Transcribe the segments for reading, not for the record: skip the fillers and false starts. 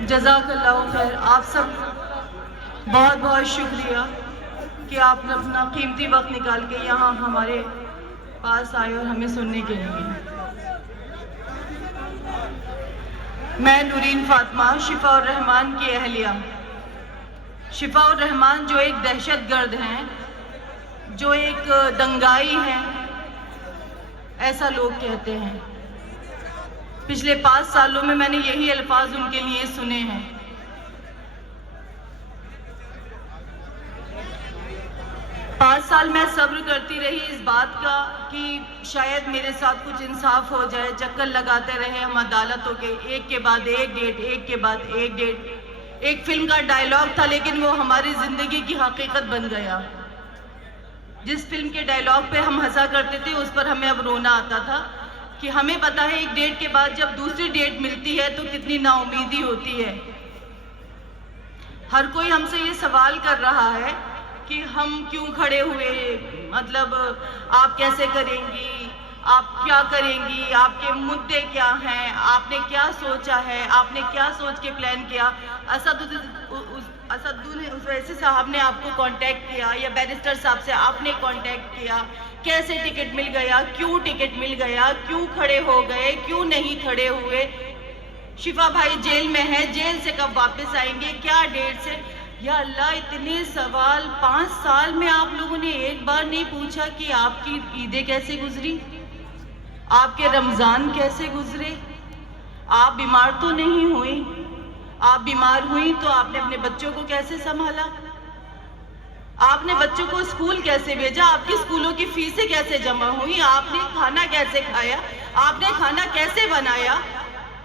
جزاک اللہ خیر. آپ سب بہت بہت شکریہ کہ آپ نے اپنا قیمتی وقت نکال کے یہاں ہمارے پاس آئے اور ہمیں سننے کے لیے. میں نورین فاطمہ، شفاء الرحمان کی اہلیہ. شفاء الرحمان جو ایک دہشت گرد ہیں، جو ایک دنگائی ہیں، ایسا لوگ کہتے ہیں. پچھلے 5 سالوں میں نے یہی الفاظ ان کے لیے سنے ہیں. پانچ سال میں صبر کرتی رہی اس بات کا کہ شاید میرے ساتھ کچھ انصاف ہو جائے. چکر لگاتے رہے ہم عدالتوں کے، ایک کے بعد ایک ڈیٹ، ایک کے بعد ایک ڈیٹ. ایک فلم کا ڈائیلاگ تھا لیکن وہ ہماری زندگی کی حقیقت بن گیا. جس فلم کے ڈائیلاگ پہ ہم ہنسا کرتے تھے اس پر ہمیں اب رونا آتا تھا کہ ہمیں پتا ہے ایک ڈیٹ کے بعد جب دوسری ڈیٹ ملتی ہے تو کتنی نا امیدی ہوتی ہے. ہر کوئی ہم سے یہ سوال کر رہا ہے کہ ہم کیوں کھڑے ہوئے، مطلب آپ کیسے کریں گی، آپ کیا کریں گی، آپ کے مدعے کیا ہیں، آپ نے کیا سوچا ہے، آپ نے کیا سوچ کے پلان کیا. اسدالدین اویسی صاحب نے آپ کو کانٹیکٹ کیا یا بیرسٹر صاحب سے آپ نے کانٹیکٹ کیا، کیسے ٹکٹ مل گیا، کیوں ٹکٹ مل گیا، کیوں کھڑے ہو گئے، کیوں نہیں کھڑے ہوئے. شفا بھائی جیل میں ہے، جیل سے کب واپس آئیں گے، کیا ڈیٹ سے. یا اللہ، اتنے سوال 5 سال میں آپ لوگوں نے ایک بار نہیں پوچھا کہ آپ کی عیدیں کیسے گزری، آپ کے رمضان کیسے گزرے. آپ بیمار تو نہیں ہوئی؟ آپ بیمار ہوئی تو آپ نے اپنے بچوں کو کیسے سنبھالا، آپ نے بچوں کو اسکول کیسے بھیجا، آپ کی اسکولوں کی فیسیں کیسے جمع ہوئی، آپ نے کھانا کیسے کھایا، آپ نے کھانا کیسے بنایا.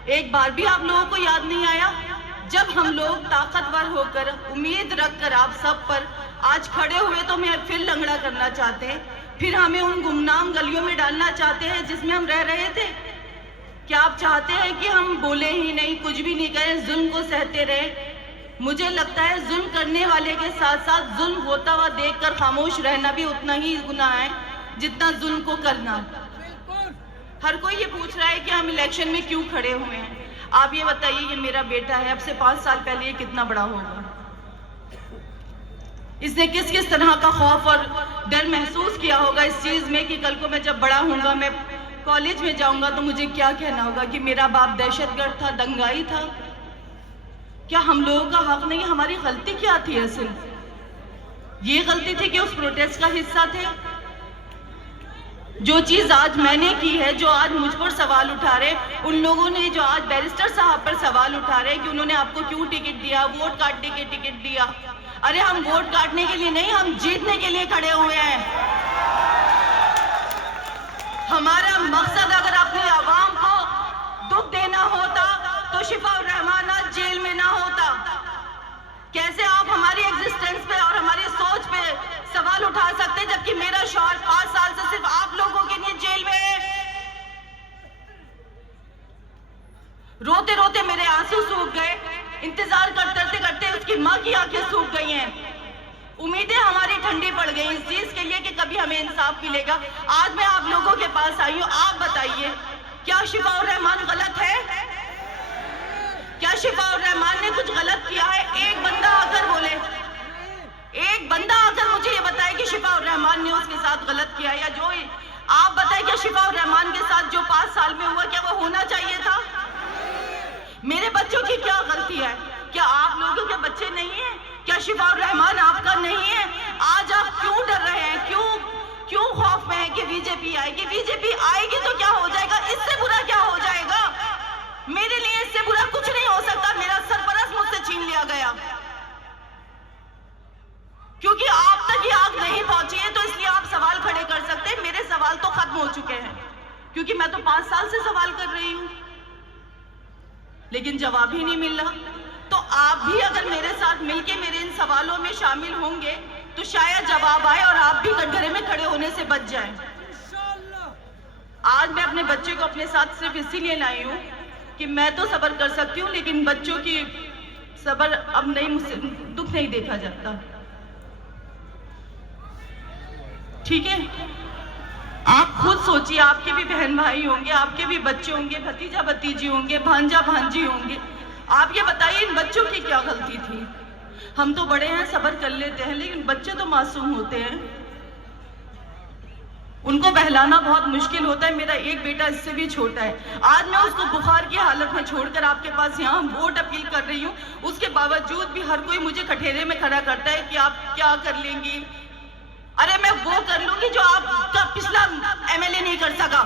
ایک بار بھی آپ لوگوں کو یاد نہیں آیا؟ جب ہم لوگ طاقتور ہو کر، امید رکھ کر آپ سب پر آج کھڑے ہوئے تو ہمیں پھر لنگڑا کرنا چاہتے ہیں، پھر ہمیں ان گمنام گلیوں میں ڈالنا چاہتے ہیں جس میں ہم رہ رہے تھے. کیا آپ چاہتے ہیں کہ ہم بولیں ہی نہیں، کچھ بھی نہیں کریں، ظلم کو سہتے رہیں؟ مجھے لگتا ہے ظلم کرنے والے کے ساتھ ساتھ ظلم ہوتا ہوا دیکھ کر خاموش رہنا بھی اتنا ہی گناہ ہے جتنا ظلم کو کرنا. ہر کوئی یہ پوچھ رہا ہے کہ ہم الیکشن میں کیوں کھڑے ہوئے ہیں. آپ یہ بتائیے، یہ میرا بیٹا ہے، اب سے 5 سال پہلے یہ کتنا بڑا ہوگا. اس نے کس کس طرح کا خوف اور ڈر محسوس کیا ہوگا اس چیز میں کہ کل کو میں جب بڑا ہوں گا، میں کالج میں جاؤں گا تو مجھے کیا کہنا ہوگا کہ میرا باپ دہشت گرد تھا، دنگائی تھا. کیا ہم لوگوں کا حق نہیں؟ ہماری غلطی کیا تھی اصل؟ یہ غلطی تھی کہ اس پروٹیسٹ کا حصہ تھے. جو چیز آج میں نے کی ہے، جو آج مجھ پر سوال اٹھا رہے، ان لوگوں نے جو آج بیرسٹر صاحب پر سوال اٹھا رہے کہ انہوں نے آپ کو کیوں ٹکٹ دیا، ووٹ کاٹنے کے ٹکٹ دیا. ارے ہم ووٹ کاٹنے کے لیے نہیں، ہم جیتنے کے لیے کھڑے ہوئے ہیں. ہمارا مقصد اگر اپنی عوام کو دکھ دینا ہوتا تو شفاء الرحمان آج جیل میں نہ ہوتا. کیسے آپ ہماری ایگزسٹنس پہ اور ہماری سوچ پہ سوال اٹھا سکتے جبکہ میرا شوہر 5 سال سے صرف آپ لوگوں کے لیے جیل میں ہے. روتے روتے میرے آنسو سوکھ گئے، انتظار کرتے کرتے اس کی ماں کی آنکھیں سوکھ گئی ہیں. امیدیں ہماری ٹھنڈی پڑ گئی اس چیز کے لیے کہ کبھی ہمیں انصاف ملے گا. آج میں آپ لوگوں کے پاس آئی ہوں، آپ بتائیے کیا شفاء الرحمان غلط ہے؟ کیا شفاء الرحمان نے کچھ غلط کیا ہے؟ ایک بندہ آ کر بولے، ایک بندہ آ کر مجھے یہ بتائے کہ شفاء الرحمان نے اس کے ساتھ غلط کیا. یا جو آپ بتائیں کہ شفاء الرحمان کے ساتھ جو 5 سال میں ہوا کیا وہ ہونا چاہیے تھا؟ میرے بچوں کی کیا غلطی ہے؟ کیا آپ لوگوں کے بچے نہیں ہیں؟ کیا شفاء الرحمان آپ کا نہیں ہے؟ آج آپ کیوں ڈر رہے ہیں؟ کیوں خوف میں ہے کہ بی جے پی آئے گی؟ بی جے پی آئے گی تو کیا ہو جائے گا؟ اس سے برا کیا ہو جائے گا؟ میرے لیے اس سے برا کچھ نہیں ہو سکتا. میرا سرپرست مجھ سے چھین لیا گیا کیونکہ آپ تک یہ آگ نہیں پہنچی ہے، تو اس لیے آپ سوال کھڑے کر سکتے ہیں. میرے سوال تو ختم ہو چکے ہیں کیونکہ میں تو 5 سال سے سوال کر رہی ہوں لیکن جواب ہی نہیں مل رہا. تو آپ بھی اگر میرے ساتھ مل کے میرے ان سوالوں میں شامل ہوں گے تو شاید جواب آئے اور آپ بھی کٹگرے میں کھڑے ہونے سے بچ جائیں. آج میں اپنے بچے کو اپنے ساتھ صرف اسی لیے لائی ہوں کہ میں تو صبر کر سکتی ہوں لیکن بچوں کی صبر اب نہیں، مجھ سے دکھ نہیں دیکھا جاتا. ٹھیک ہے، آپ خود سوچیے، آپ کے بھی بہن بھائی ہوں گے، آپ کے بھی بچے ہوں گے، بھتیجا بھتیجی ہوں گے، بھانجا بھانجی ہوں گے. آپ یہ بتائیے ان بچوں کی کیا غلطی تھی؟ ہم تو بڑے ہیں، صبر کر لیتے ہیں، لیکن بچے تو معصوم ہوتے ہیں، ان کو بہلانا بہت مشکل ہوتا ہے۔ میرا ایک بیٹا اس سے بھی چھوٹا ہے، آج میں اس کو بخار کی حالت میں چھوڑ کر آپ کے پاس یہاں ووٹ اپیل کر رہی ہوں، اس کے باوجود بھی ہر کوئی مجھے کٹہرے میں کھڑا کرتا ہے کہ آپ کیا کر لیں گی۔ ارے میں وہ کر لوں گی جو آپ کا پچھلا ایم ایل اے نہیں کر سکا۔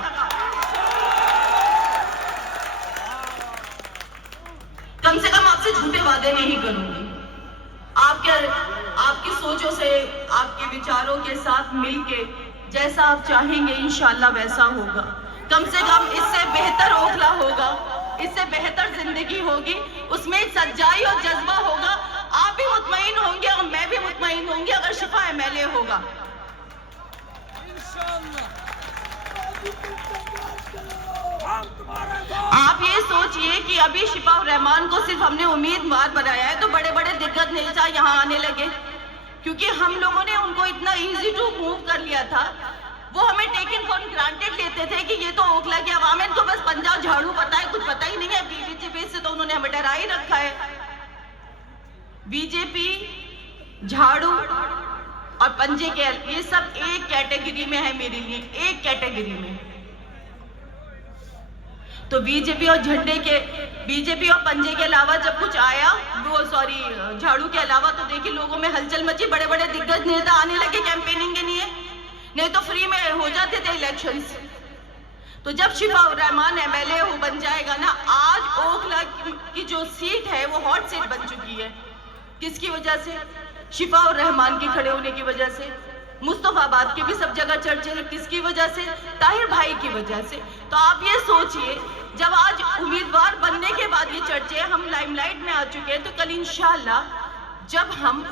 کم سے کم آپ سے جھوٹے وعدے نہیں کروں گی، آپ کی سوچوں سے، آپ کے وچاروں کے ساتھ مل کے جیسا آپ چاہیں گے انشاءاللہ ویسا ہوگا۔ کم سے کم اس سے بہتر اوکھلا ہوگا، اس سے بہتر زندگی ہوگی، اس میں سچائی اور جذبہ ہوگا۔ آپ بھی مطمئن ہوں گے اور میں بھی مطمئن ہوں گی اگر شفا ایم ایل اے ہوگا۔ آپ یہ سوچئے کہ ابھی شفا الرحمان کو صرف ہم نے امیدوار بنایا ہے تو بڑے بڑے دگگج نیتا یہاں آنے لگے، کیونکہ ہم لوگوں نے ان کو اتنا ایزی ٹو موو کر لیا تھا، وہ ہمیں ٹیکن فار گرانٹیڈ لیتے تھے کہ یہ تو اوکھلا کی عوام ہے، ان کو بس پنجہ جھاڑو پتا ہے، کچھ پتا ہی نہیں ہے۔ بی جے پی سے تو انہوں نے ہمیں ڈرا ہی رکھا ہے۔ بی جے پی، جھاڑو اور پنجے کے، یہ سب ایک کیٹیگری میں ہے میرے لیے، ایک کیٹیگری میں۔ تو بی جے پی اور پنجے کے علاوہ جب کچھ آیا، جھاڑو کے علاوہ، تو دیکھیں لوگوں میں ہلچل مچی، بڑے بڑے دگگج نیتا آنے لگے کیمپیننگ کے لیے، نہیں تو فری میں ہو جاتے تھے الیکشنز۔ تو جب شفا الرحمان ایم ایل اے بن جائے گا نا، آج اوکھلا کی جو سیٹ ہے وہ ہاٹ سیٹ بن چکی ہے۔ کس کی وجہ سے؟ شفا الرحمان کے کھڑے ہونے کی وجہ سے۔ مصطفیٰ آباد کے بھی سب جگہ چرچے ہیں، کس کی وجہ سے؟ طاہر بھائی کی وجہ سے۔ تو آپ یہ سوچئے، جب آج امیدوار بننے کے بعد یہ چرچے ہم لائم لائٹ میں آ چکے ہیں، تو کل انشاءاللہ جب ہم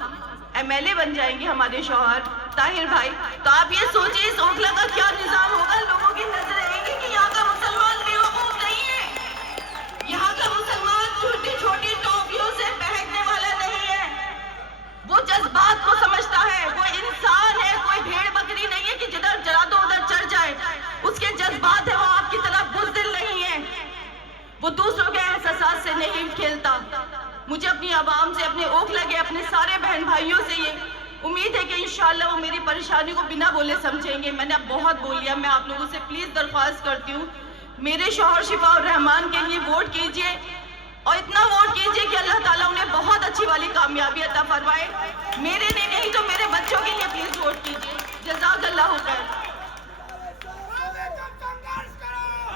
ایم ایل اے بن جائیں گے، ہمارے شوہر طاہر بھائی، تو آپ یہ سوچئے اس اوکھلا کا کیا نظام ہوگا۔ لوگوں کی نظر رہے گی کہ یہاں کا مسلمان بیوقوف نہیں ہے، یہاں کا مسلمان چھوٹی چھوٹی ٹوپیوں سے بہکنے والا نہیں ہے، وہ جذبات کو سمجھتا ہے، وہ انسان ہے، کوئی بھیڑ بکری نہیں ہے کہ جدھر جلا دو ادھر چڑھ جائے۔ اس کے جذبات ہیں، وہ آپ کی طرح بزدل نہیں ہے، وہ دوسروں کے احساسات سے نہیں کھیلتا۔ مجھے اپنی عوام سے، اپنے اوکھلا کے اپنے سارے بہن بھائیوں سے یہ امید ہے کہ انشاءاللہ وہ میری پریشانی کو بنا بولے سمجھیں گے۔ میں نے اب بہت بول لیا، میں آپ لوگوں سے پلیز درخواست کرتی ہوں، میرے شوہر شفا الرحمان کے لیے ووٹ کیجئے، اور اتنا ووٹ کیجئے کہ اللہ تعالیٰ انہیں بہت اچھی والی کامیابی عطا فرمائے۔ میرے لیے نہیں تو میرے بچوں کے لیے پلیز ووٹ کیجئے۔ جزاک اللہ خیر۔